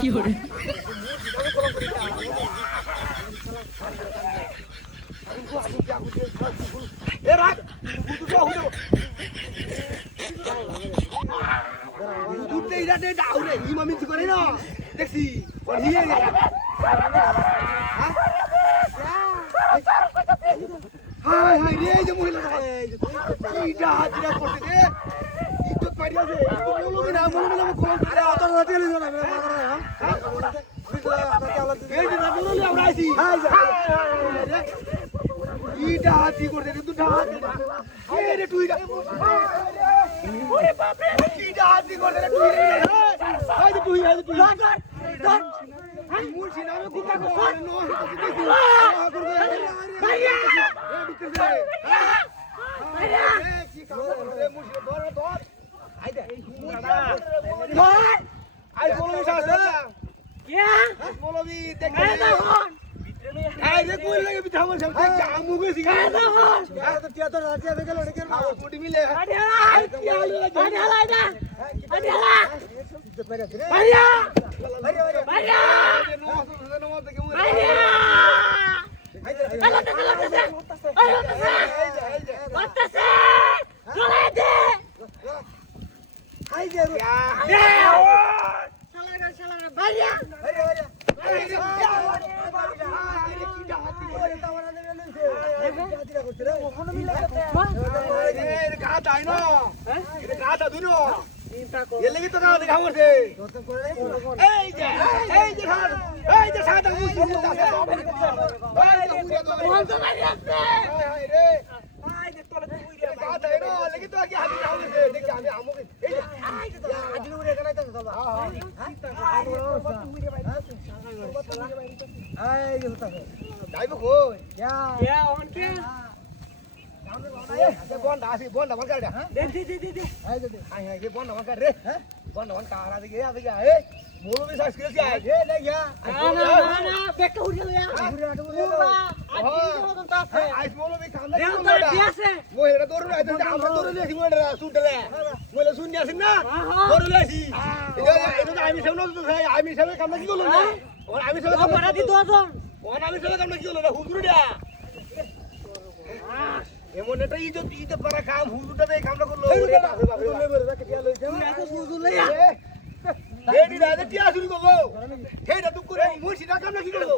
কি করে এ রাখ দুধ এইটা ডাউরে ইমামি করে না দেখছি হিয়ে হাই হাই রে এই যে মহিলা এইটা হাজিরা করতে দে ইজ্জত পাইয়া দে বলবি না খোলা আরে অত রাতে এলি না এই যে না বললি আমরা আইছি এইটা হাজি করতে দে দুটা হাত এই রে তুই ওরে বাপ রে এইটা হাজি করতে দে তুই এই যে তুই ধর মুর্শি নামে কুত্তা কর নো করবে ভাইয়া ভাইয়া কি কাম করে মুর্শি ধর ধর আই দে ধর আই বলবি সাথে কে বলবি দেখ আই রে কই লাগে বিথা বল সাথে আমু গেছি আই তো টিয়া তো রাজিয়া দেখে লড়ে কেন কোটি মিলে আরে আই টিয়া আরে হালাই না আরে হালা ভাইয়া ভাইয়া এলে কি তো গাও দেখা করছে এই যে সাদা মুসি মুতাছে বল তো ভাই আছে হাই রে আই যে তোলে পুইরা গাদা এনো লাগি তো আগে হাতি যাওছে দেখি আমি আমকে এই যে আদি উড়ে গেলাই তো চলবা হ্যাঁ এই যে হতাছে যাইবো কই ইয়া অন কে বন্ধ আসি বন্ধ বল কাটা দে এই দে হাই হাই রে বন্ধ বল কাট রে হ্যাঁ বন্ধ বল কারা দিকে আবে যা এ মোলো বি সাইজ করে আই এ লে গয়া না বেটা উড়ে লয়া আইস মোলো বি কাম না মো এটা দৌড় আইতে আমরা দৌড় লেছি মোড়া সুটলে মোলে শুনি আসিন না দৌড় লেছি এটা আমি সামনে তো আমি সামনে কাম না কি করলো না আমি সামনে কাম না দিত আজন আমি সামনে কাম না কি করলো না হুজুরটা এমন এটা ইতে পারা কাম হুজুরটা বে কামটা করলো টিয়া শুরু করলো হেটা তুই করে মুর্শিদা কামটা কি করলো